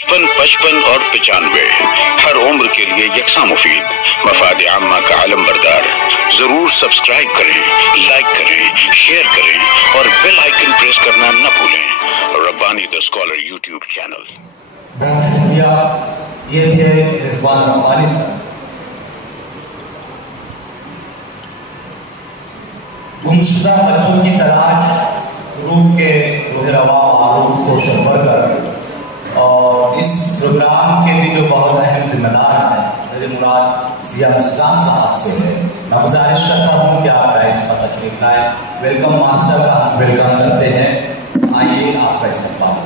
55 और 95 हर उम्र के लिए यकसा मुफीद, मफाद आम्मा का आलम बरदार। जरूर सब्सक्राइब करें, लाइक करें, शेयर करें और बेल आइकन प्रेस करना न भूलें। Rabbani the scholar YouTube channel. बहुत शुक्रिया। ये थे रिजवान रब्बानी सर। गुमशुदा बच्चों की तलाश ग्रुप के रोहरवा मारूफ सोशल वर्कर और इस प्रोग्राम के भी जो बहुत अहम जिम्मेदार हैं, मेरे मुराद जिया मुस्कान साहब से है। मैं गुजारिश करता हूँ कि आप डाइस पर तशरीफ लाएं। वेलकम मास्टर का हम वेलकम करते हैं। आइए आपका इस्तेमाल।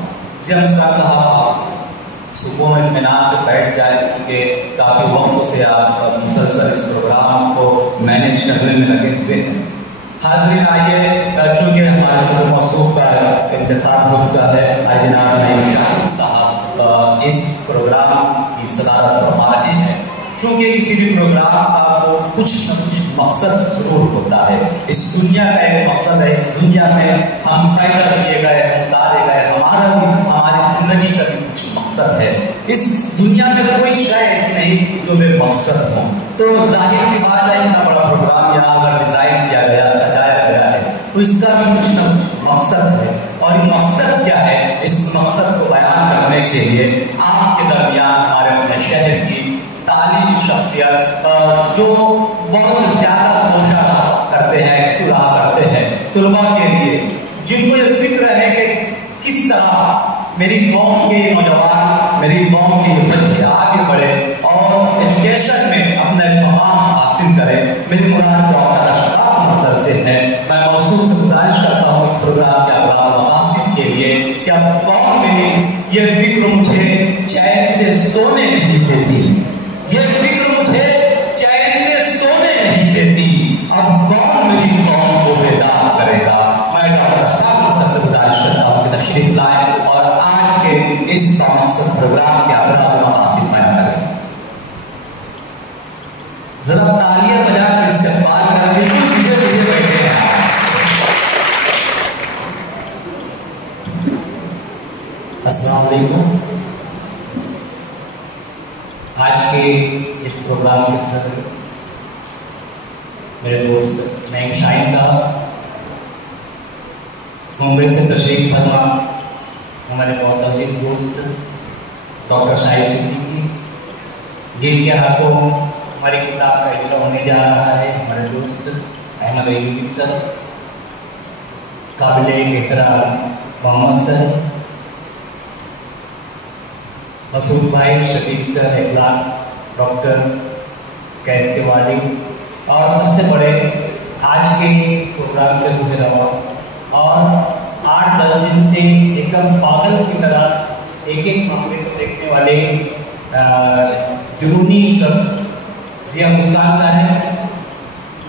जिया मुस्कान साहब आप सुकून और इत्मीनान से बैठ जाए, क्योंकि काफ़ी वक्त से आप मुसलसल इस प्रोग्राम को मैनेज करने में लगे हुए हैं। हाज़रीन, आइए, चूँकि हमारे सदर मौसूफ का इंतखाब हो चुका है, जनाब नईम शाहिद साहब इस प्रोग्राम की सदारत फरमा रहे हैं। चूँकि किसी भी प्रोग्राम का कुछ न कुछ मकसद ज़रूर होता है। इस दुनिया का एक मकसद है। इस दुनिया में हम पैदा किए गए, हम उतारे गए, हमारी ज़िंदगी का भी कुछ मकसद है। इस दुनिया में कोई शय ऐसी नहीं जो बेमकसद हो। तो जाहिर सी बात है, इतना बड़ा प्रोग्राम यहाँ अगर डिज़ाइन किया गया, सजाया गया है, तो इसका भी कुछ न कुछ मकसद है। और मकसद क्या है? इस मकसद को बयान करने के लिए आपके दरमियान हमारे अपने शहर की तालीमी शख्सियत जो बहुत ज़्यादा कोशा करते हैं, तुला करते हैं तुलबा के लिए, जिनको ये फिक्र है कि किस तरह मेरी कौम के नौजवान, मेरी कौम के बच्चे आगे बढ़े और एजुकेशन में अपना मकाम हासिल करें। मेरी मुराद को आपका शफात नजर से है। मैं मौसूफ से गुजारिश करता हूँ इस प्रोग्राम के अगला मकासद के लिए कि अब कौम मेरी ये फिक्र मुझे चैन से सोने नहीं देती, ये फिक्र मुझे चैन से सोने नहीं देती। अब कौन मेरी कौम को बेदार करेगा? मैं डॉक्टर शफात नजर से गुजारिश करता हूँ कि तशरीफ लाए और आज के इस बामकसद प्रोग्राम के अगराज़ और मकासद बयान करें। जरा तालियां बजाकर इस्तेमाल करें। बिल्कुल पीछे पीछे बैठे हैं। अस्सलाम वालेकुम। आज के इस प्रोग्राम के सदर मेरे दोस्त नईम शाहिद साहब, मुंबई से तशरीफ फरमा हमारे बहुत अजीज दोस्त डॉक्टर शाहिद सिद्दीकी, जिनके हाथों हमारी किताब का इजरा होने जा रहा है, हमारे दोस्त अहमद अयूबी सर, काबिल एहतराम मोहम्मद सर, मसूद भाई, शफीक सर, इखलाक, डॉक्टर कैफ के वाली, और सबसे बड़े आज के इस प्रोग्राम के रूह रवा और 8-10 दिन से एकदम पागल की तरह एक एक मामले को देखने वाले जुनूनी शख्स जिया मुस्कान साहब,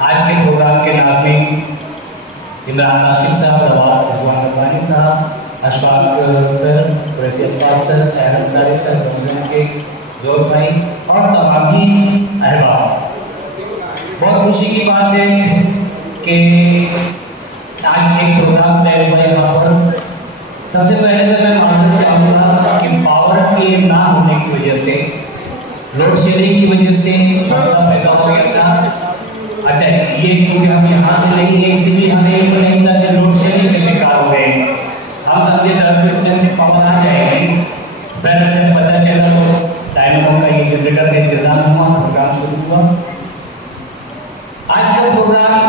आज के प्रोग्राम के नाज़रीन इमरान नासिर साहब, रिजवान रब्बानी साहब, Ashfaq sir, Qureshi Ashfaq sir, Ahmed Ansari sir, Zamzam के जोर भाई और तमाम ही अहबाब। बहुत खुशी की बात है कि आज एक प्रोग्राम तय हुआ यहाँ पर। सबसे पहले तो मैं मानना चाहूँगा कि पावर के ना होने की वजह से, लोड शेडिंग की वजह से मसला पैदा हो गया था। अच्छा, ये क्योंकि हम यहाँ पे नहीं है, इसलिए हमें ये नहीं था कि लोड शेडिंग के शिकार हो गए। हम समझे 10-20 दिन में पावर आ जाएगी, फिर जब पता चला तो डायनमो का ये जनरेटर का इंतजाम हुआ, प्रोग्राम शुरू हुआ। आज का प्रोग्राम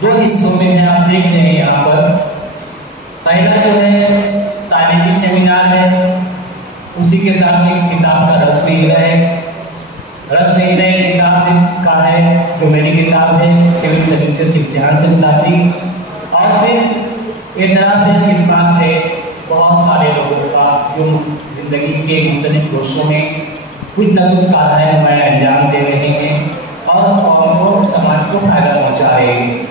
2 हिस्सों में है, आप देख रहे हैं यहाँ पर। पहला जो है तालीमी सेमिनार है, उसी के साथ एक किताब का रस्म इजरा है। रस्म इजरा किताब का है जो मेरी किताब है, सिविल सर्विसेज इम्तिहान से मुताबिक, और फिर एतराफ़ खिदमत है बहुत सारे लोगों का जो जिंदगी के मुख्तलिफ गोशों में कुछ न कुछ कार्य हमारे अंजाम दे रहे हैं और कौम को, समाज को फायदा पहुँचा रहे हैं।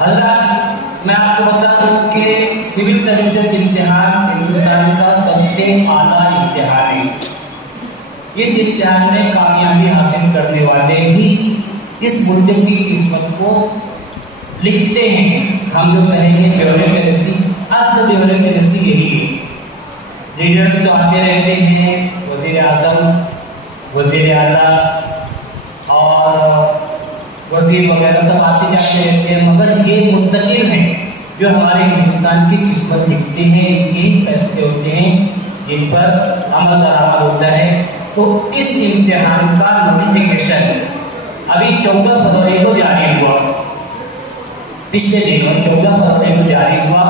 हज़रात, मैं आपको बता दूं कि सिविल सर्विसेज इम्तिहान हिंदुस्तान का सबसे आला इम्तिहान है। इस इम्तिहान में कामयाबी हासिल करने वाले ही इस मुद्दे की किस्मत को लिखते हैं। हम जो कहेंगे ब्यूरोक्रेसी, असल ब्यूरोक्रेसी यही है। لیڈرز تو آتے رہتے ہیں، وزیر اعظم، وزیر اعلیٰ اور وزیر وغیرہ سب آتے جاتے رہتے ہیں، مگر یہ مستقل ہیں جو ہمارے ہندوستان کی قسمت لکھتے ہیں، ان کے ہی فیصلے ہوتے ہیں جن پر عمل درآمد ہوتا ہے۔ تو اس امتحان کا نوٹیفیکیشن ابھی 14 فروری کو جاری ہوا، پچھلے دنوں 14 فروری کو جاری ہوا،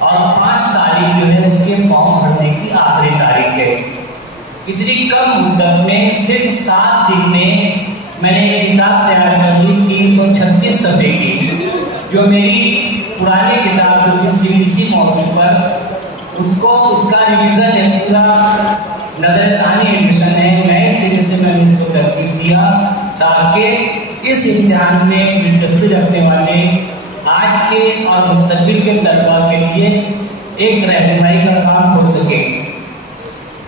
اور 5 تاریخ جو ہے اس کے فارم بھرنے کی آخری تاریخ ہے۔ اتنی کم مدت میں صرف 7 دن میں نے ایک کتاب تیار کر لی 336 صفحے کی، جو میری پرانی کتاب جو تھی CBSE موضوع پر، اس کا ریویژن ہے، پورا نظر ثانی ایڈیشن ہے، نئے سرے سے میں نے اس کو ترتیب دیا تاکہ اس امتحان میں دلچسپی رکھنے والے آج کے اور مستقبل کے طلباء کے لیے ایک رہنمائی کا کام ہو سکے۔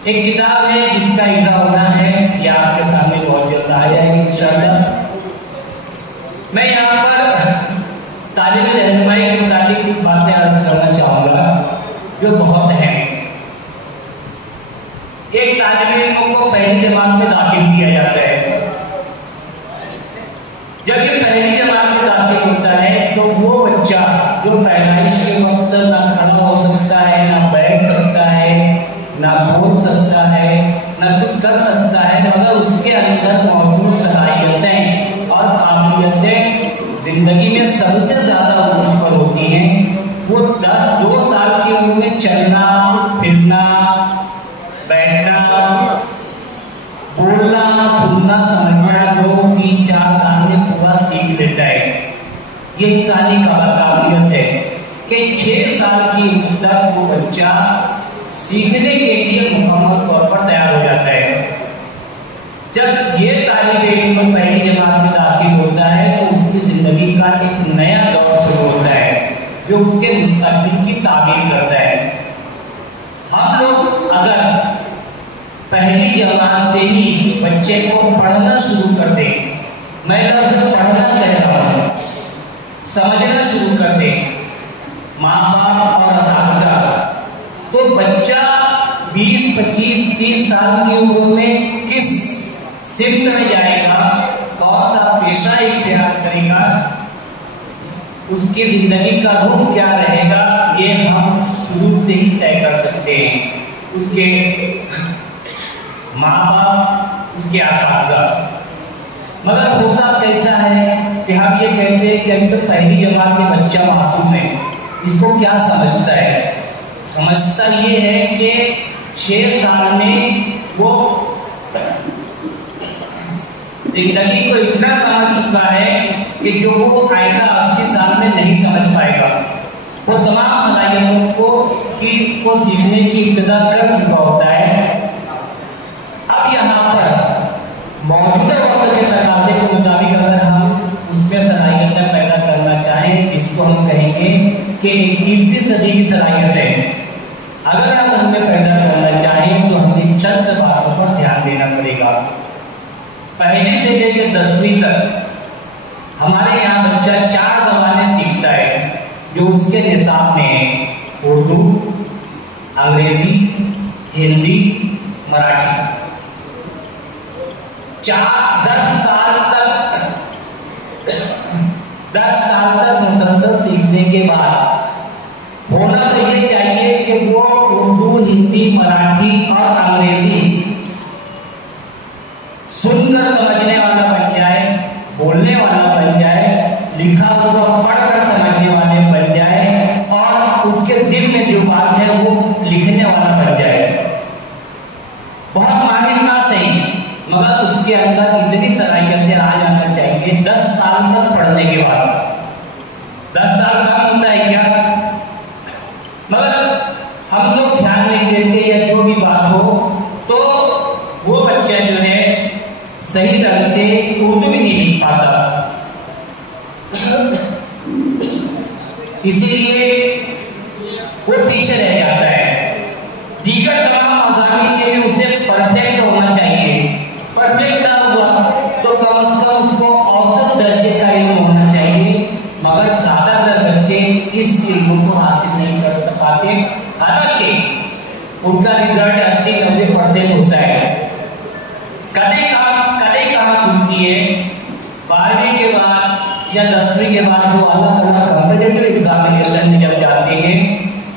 ایک کتاب ہے جس کا اجرا ہونا ہے، یہ آپ کے سامنے بہت جلد آ جائے گی انشاءاللہ۔ میں یہاں پر طالب رہنمائی کے متعلق کچھ باتیں عرض کرنا چاہوں گا جو بہت ہیں۔ ایک طالب علم کو پہلی جماعت میں داخل کیا جاتا ہے، جب یہ پہلی جماعت میں داخل ہوتا ہے تو وہ بچہ جو پیدائش کے وقت نہ کھڑا ہو سکتا ہے، نہ بیٹھ سکتا ہے، نہ بول سکتا ہے، نہ کچھ کر سکتا ہے، مگر اس کے اندر موجود صلاحیتیں اور قابلیتیں زندگی میں سب سے زیادہ عروج پر ہوتی ہیں۔ وہ 2 سال کی عمر میں چلنا، پھرنا، بیٹھنا، بولنا، سننا، سمجھنا 2، 3، 4 سال میں پورا سیکھ لیتا ہے۔ یہ انسانی قابلیت ہے کہ 6 سال کی عمر تک وہ بچہ سیکھنے کے لیے مکمل طور پر تیار ہو جاتا ہے۔ جب یہ طالب علم پہلی جماعت میں داخل ہوتا ہے تو اس کی زندگی کا ایک نیا دور شروع ہوتا ہے جو اس کے مستقبل کی تعمیر کرتا ہے۔ ہم لوگ اگر پہلی جماعت سے ہی بچے کو پڑھنا شروع کر دیں، میں لفظ پڑھنا کہہ رہا ہوں، سمجھنا شروع کر دیں، ماں باپ اور اساتذہ، تو بچہ 20، 25، 30 سال کی عمر میں کس سمت میں جائے گا، کون سا پیشہ اختیار کرے گا، اس کی زندگی کا رخ کیا رہے گا، یہ ہم شروع سے ہی طے کر سکتے ہیں۔ اس کے ماں باپ، اس کے اساتذہ، مگر ہوتا کیسا ہے کہ ہم یہ کہتے ہیں کہ ابھی تو پہلی جماعت میں بچہ معصوم ہے، اس کو کیا سمجھتا ہے؟ سمجھتا یہ ہے کہ 6 سال میں وہ زندگی کو اتنا سمجھ چکا ہے کہ جو وہ آئندہ 80 سال میں نہیں سمجھ پائے گا۔ وہ تمام صلاحیتوں کو سیکھنے کی ابتدا کر چکا ہوتا ہے۔ اب یہاں پر موجودہ وقت کے تقاضے کے مطابق اگر ہم اس میں صلاحیتیں پیدا کرنا چاہیں، جس کو ہم کہیں گے کہ 21ویں صدی کی صلاحیتیں اگر ہم ان میں پیدا کرنا چاہیں تو ہمیں چند باتوں پر دھیان دینا پڑے گا۔ پہلی سے لے کے 10ویں تک ہمارے یہاں بچہ 4 زبانیں سیکھتا ہے جو اس کے نصاب میں ہیں: اردو، انگریزی، ہندی، مراٹھی۔ 10 سال تک مسلسل سیکھنے کے بعد ہونا تو یہ چاہیے کہ وہ اردو، ہندی، مراٹھی اور انگریزی سن کر سمجھنے والا بن جائے، بولنے والا بن جائے، لکھا ہوا پڑھ کر سمجھنے والے بن جائے، اور اس کے دل میں جو بات ہے وہ لکھنے والا بن جائے۔ بہت ماہر نہ صحیح، مگر اس کے اندر اتنی صلاحیتیں آ جانا چاہیے 10 سال تک پڑھنے کے بعد۔ 10 سال کم ہوتا ہے کیا؟ مگر ہم لوگ دھیان نہیں دیتے، یا جو بھی بات ہو تو وہ بچہ جو ہے صحیح طرح سے اردو بھی نہیں لکھ پاتا، اسی لیے وہ پیچھے رہ جاتا ہے۔ دیگر تمام مضامین کے لیے اسے پرفیکٹ ہونا چاہیے، پرفیکٹ نہ ہوا تو کم از کم اس کو اوسط درجے کا علم ہونا چاہیے، مگر زیادہ تر بچے اس علم کو حاصل نہیں کر پاتے۔ حالانکہ ان کا رزلٹ 60-90% होता है। कभी कहाँ खुलती है 12वीं के बाद या 10वीं के बाद वो अलग अलग कॉम्पिटिटिव एग्जामिनेशन में जब जाते हैं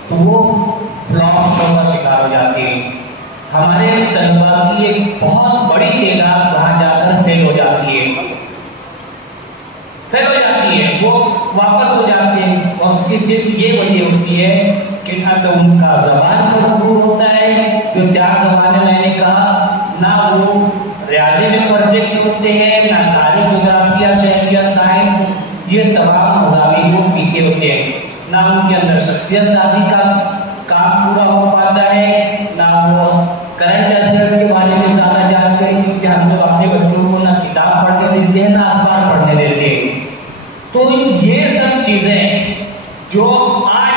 तो वो फ्लॉप शो का शिकार हो जाते हैं। हमारे तलबा की एक बहुत बड़ी तादाद वहाँ जाकर फेल हो जाती है, वो वापस हो जाते हैं। और उसकी सिर्फ ये वजह होती है कि ना तो उनका ज़बान मजबूर होता है, जो 4 ज़बानें मैंने कहा, ना वो रियाजी में परफेक्ट होते हैं, ना तारीख जोग्राफिया शहरिया साइंस, ये तमाम मज़ामीन वो पीछे होते हैं। ना उनके अंदर शख्सियत साजी का काम पूरा हो पाता है, ना वो करंट अफेयर्स के बारे में ज़्यादा जानते हैं, क्योंकि हम लोग अपने बच्चों को ना किताब पढ़ने देते हैं ना अखबार पढ़ने देते हैं। तो ये सब चीज़ें जो आज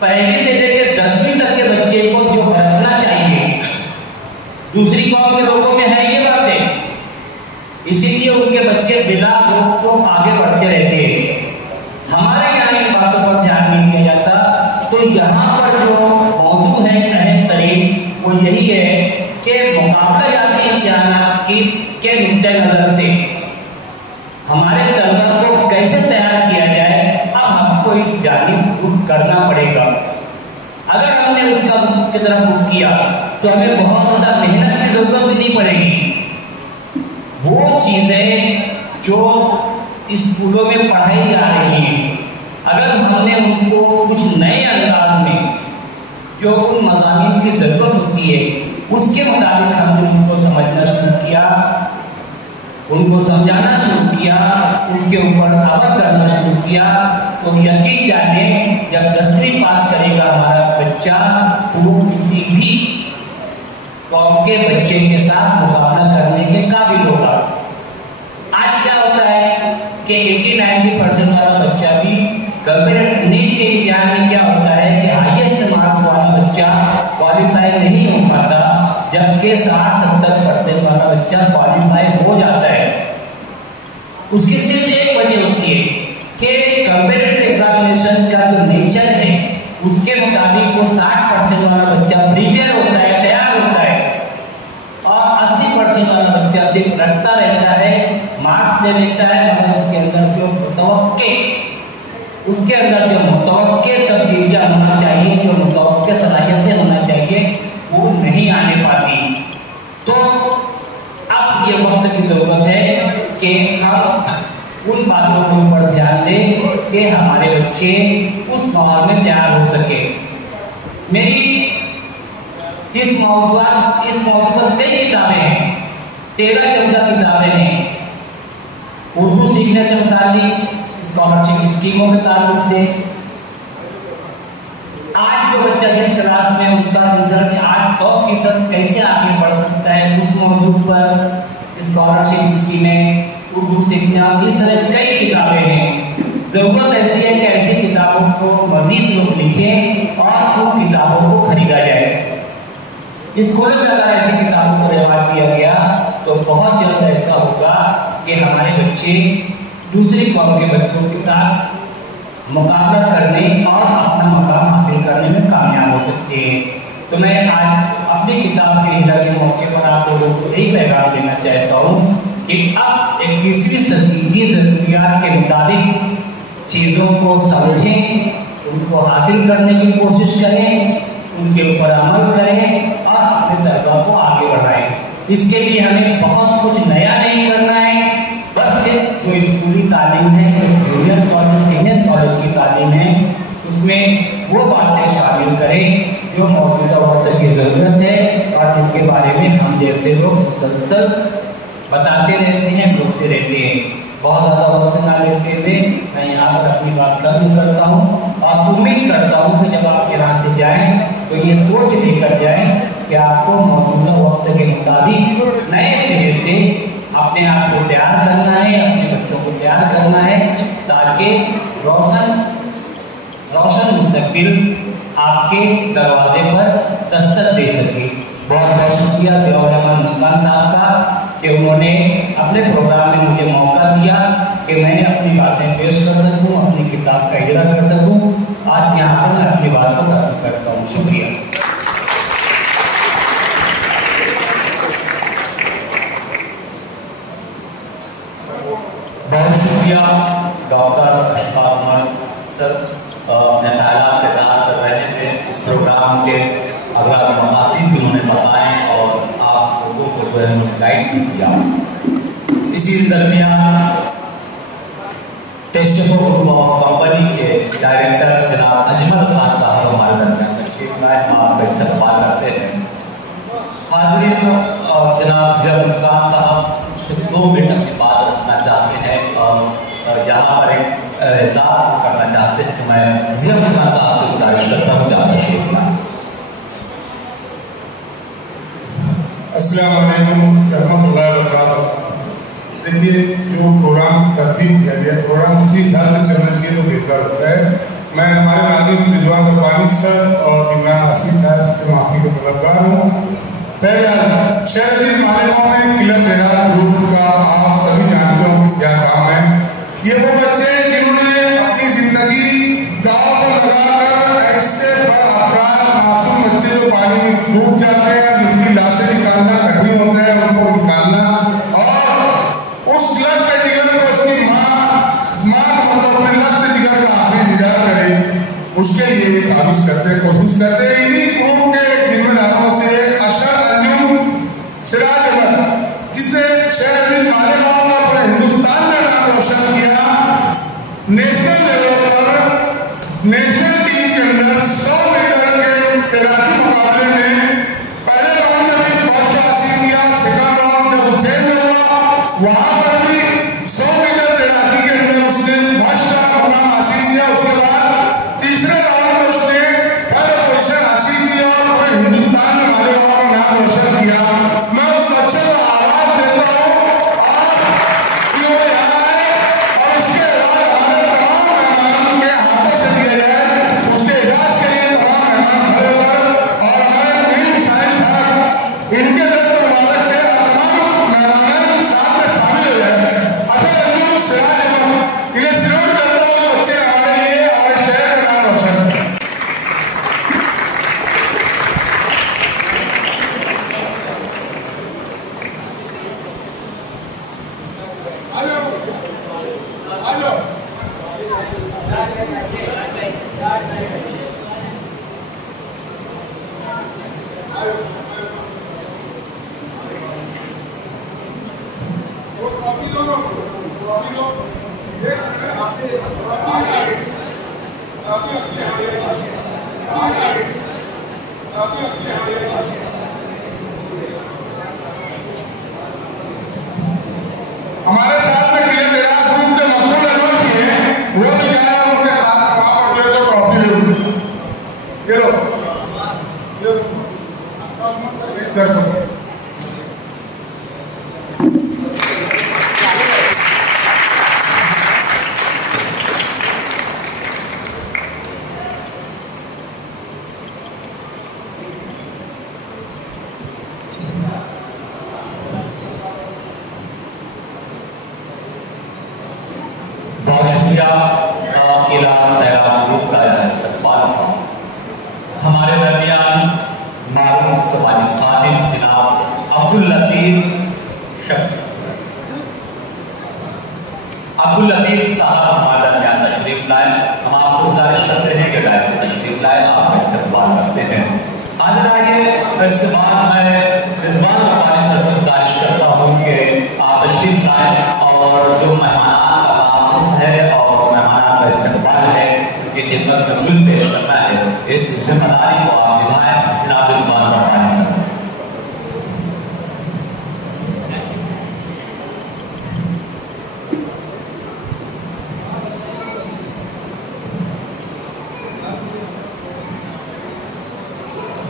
पहली से लेकर 10वीं तक के बच्चे को जो बरतना चाहिए, दूसरी कौम के लोगों में है ये बातें, इसीलिए उनके बच्चे बिना रोक आगे बढ़ते रहते हैं। हमारे यहाँ इन बातों पर ध्यान नहीं दिया जाता। तो यहाँ पर जो मौजूद है अहम तरीन वो यही है कि मुकाबला जाती इम्तिहानात के नुक्ते नज़र से हमारे तलबा को कैसे तैयार किया जाए, अब हमको इस जानिब रुख करना पड़ेगा। अगर हमने उसका की तरफ रुख किया तो हमें बहुत ज़्यादा मेहनत की जरूरत भी नहीं पड़ेगी। वो चीज़ें जो स्कूलों में पढ़ाई जा रही हैं, अगर हमने उनको कुछ नए अंदाज में जो उन मज़ामीन की ज़रूरत होती है उसके मुताबिक हमने उनको समझना शुरू किया, उनको समझाना शुरू किया, उसके ऊपर अमल करना शुरू किया, तो यकीन जाने जब 10वीं पास करेगा हमारा बच्चा तो वो किसी भी कौम के बच्चे के साथ मुकाबला करने के काबिल होगा। आज क्या होता है कि 80-90% वाला बच्चा भी कंपेरेटिव नीट के इम्तिहान में क्या होता है कि हाईएस्ट मार्क्स वाला बच्चा क्वालिफाई नहीं हो पाता, जबकि 60-70% वाला बच्चा क्वालिफाई हो जाता है। उसकी सिर्फ एक वजह होती है कि कंपेरेटिव एग्जामिनेशन का जो नेचर है उसके मुताबिक वो 60% वाला बच्चा प्रिपेयर होता है, तैयार होता है, और 80% वाला बच्चा सिर्फ रटता रहता है, मार्क्स ले लेता है, मगर उसके अंदर जो मुतवक्के तब्दीलियाँ होना चाहिए, जो मुतवक्के सलाहियतें होना चाहिए, वो नहीं आने पाती। तो अब ये वक्त की ज़रूरत है कि हम उन बातों के ऊपर ध्यान दें कि हमारे बच्चे उस माहौल में तैयार हो सके। मेरी इस मौजूद पर कई किताबें हैं, 13-14 किताबें हैं, उर्दू सीखने से मुतालिक, स्कॉलरशिप स्कीमों के ताल्लुक से। आज जो बच्चा जिस क्लास में उसका रिजल्ट आज 100% कैसे आगे बढ़ सकता है उस मौजूद पर स्कॉलरशिप स्कीमें, उर्दू सीखना, इस तरह कई किताबें हैं। ज़रूरत ऐसी है कि ऐसी किताबों को मज़ीद लोग लिखें और उन किताबों को खरीदा जाए। स्कूलों में अगर ऐसी किताबों को रिवाज दिया गया तो बहुत जल्द ऐसा होगा कि हमारे बच्चे दूसरी कौम के बच्चों के साथ मुकाबला करने और अपना मकाम हासिल करने में कामयाब हो सकते हैं। तो मैं आज अपनी किताब के हिजरा के मौके पर आप लोगों को यही पैगाम देना चाहता हूँ कि अब 21वीं सदी की ज़रूरियात के मुताबिक चीज़ों को समझें, उनको हासिल करने की कोशिश करें, उनके ऊपर अमल करें और अपने तलबा को आगे बढ़ाएं। इसके लिए हमें बहुत कुछ नया नहीं करना है, बस सिर्फ जो स्कूली तालीम है, जो जूनियर कॉलेज सीनियर कॉलेज की तालीम है, उसमें वो बातें शामिल करें जो मौजूदा वक्त की ज़रूरत है और जिसके बारे में हम जैसे लोग मुसलसल बताते रहते हैं, बोलते रहते हैं। बहुत ज़्यादा वक्त ना लेते हुए मैं यहाँ पर अपनी बात खत्म करता हूँ और उम्मीद करता हूँ कि जब आप यहाँ से जाएं तो ये सोच लेकर जाएं कि आपको मौजूदा वक्त के मुताबिक नए सिरे से अपने आप को तैयार करना है, अपने बच्चों को तैयार करना है, ताकि रोशन मुस्तकबिल आपके दरवाजे पर दस्तक दे सके। बहुत बहुत शुक्रिया ज़ियाउर रहमान मुस्कान साहब का कि उन्होंने अपने प्रोग्राम में मुझे मौका दिया कि मैं अपनी बातें पेश कर सकूं, अपनी किताब का इजरा कर सकूं। आज यहाँ पर मैं अपनी बात को खत्म करता हूँ। शुक्रिया। अगराज मकासद भी उन्होंने बताएं और आप लोगों को जो है उन्होंने गाइड भी किया। इसी दरमियान टेस्टो ग्रुप ऑफ कंपनी के डायरेक्टर जनाब अजमल खान साहब हमारे दरमियान तशरीफ लाए, हम आपका इस्तकबाल करते हैं। हाज़रीन, जनाब ज़िया मुस्कान साहब कुछ 2 मिनट अपनी बात रखना चाहते हैं और यहाँ पर एक एहसास करना चाहते हैं कि मैं ज़िया मुस्कान साहब से गुजारिश करता हूँ जहाँ तशरीफ लाए। अस्सलाम वालेकुम रहमतुल्लाहि व बरकातहू। देखिए, जो प्रोग्राम तरतीब दिया गया प्रोग्राम उसी हिसाब से चलना चाहिए तो बेहतर होता है। मैं हमारे नाज़िम रिजवान रब्बानी सर और इमरान हसीन साहब से माफ़ी का तलबगार हूँ। बहरहाल शेर अजीज मालिकों में क्लब मेरा ग्रुप का आप सभी जानते हो क्या काम है। ये वो बच्चे हैं जिन्होंने अपनी ज़िंदगी दाव को लगाकर ऐसे अफराद मासूम बच्चे जो पानी में डूब जाते हैं, जिनकी लाशें निकालना कठिन होता है, उनको निकालना और उस लफ्ज़ जिगर को उसकी माँ को अपने लफ्ज़ जिगर का आखिरी दीदार करे, उसके लिए काबिज करते कोशिश करते हैं। इन्हीं ग्रुप के जिम्मेदारों से अशर अंजुम सिराज अहमद, जिसने शेर अजीज मालिकों का पूरे हिंदुस्तान में नाम रोशन किया, नेशनल लेवल पर नेशनल टीम के अंदर 100 मीटर के तैराकी मुकाबले में पहले राउंड में भी फर्स्ट हासिल किया। सेकंड राउंड जब उज्जैन में हुआ वहां पर भी 100 मीटर तैराकी के अंदर उसने फर्स्ट मुकाम हासिल किया। उसके बाद तीसरे राउंड में उसने थर्ड पोजीशन हासिल की और पूरे हिंदुस्तान में हमारे गाँव का नाम रोशन किया। मैं उस बच्चे को आवाज देता हूँ और कि वो यहाँ आए और उसके बाद हमारे तमाम मेहमानों के हाथों से दिया जाए। उसके इजाज के लिए तमाम मेहमान खड़े होकर और हमारे मीर साहिब साहब इनके दस्त मुबारक से तमाम मेहमान साथ में शामिल हो जाए। अगर अंजुम सिराज अहमद इन्हें सल्यूट करता हूँ, बच्चे हमारे लिए हमारे शहर का नाम रोशन करें। हमारे साथ में क्लियर मेरा ग्रुप के मकबूल अनवर भी है, वो भी आया उनके साथ वहां पर जो तो ट्रॉफी ले लो, ये लो इधर को। हमारे दरमियान मारूफ समाजी खादिम जनाब अब्दुल लतीफ साहब हमारे दरमियान तशरीफ लाए। हम आपसे गुजारिश करते हैं कि डायस में तशरीफ लाए, आपका इस्तकबाल करते हैं। हाजिर आइए, इसके बाद मैं रिजवान रब्बानी सर से गुजारिश करता हूँ कि आप तशरीफ लाएँ और जो मेहमान का तारुफ है और मेहमान का इस्तकबाल है उनकी खिदमत में गुल पेश करना है, इस जिम्मेदारी को आप निभाएं। जनाब रिजवान रब्बानी सर।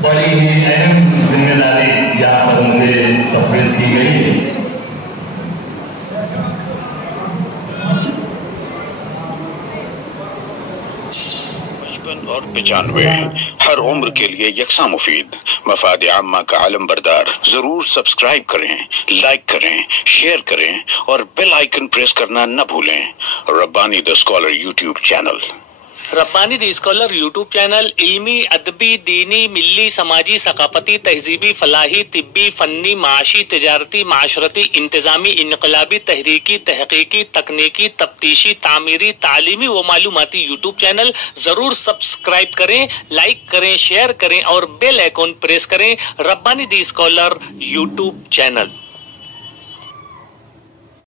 बड़ी ही अहम जिम्मेदारी यहाँ पर उनके तफवीज़ की गई है। और 95 हर उम्र के लिए यकसा मुफीद मफाद आम्मा का आलम बरदार। जरूर सब्सक्राइब करें, लाइक करें, शेयर करें और बेल आइकन प्रेस करना न भूलें। Rabbani the scholar YouTube channel. Rabbani the scholar YouTube channel इल्मी, अदबी, दीनी, मिली, समाजी, सकाफती, तहजीबी, फलाही, तिब्बी, फन्नी, माशी, तिजारती, माशरती, इंतजामी, इनकलाबी, तहरीकी, तहकीकी, तकनीकी, तफ्तीशी, तामीरी, तालीमी व मालूमाती यूट्यूब चैनल जरूर सब्सक्राइब करें, लाइक करें, शेयर करें और बेल आइकॉन प्रेस करें। Rabbani the scholar YouTube channel.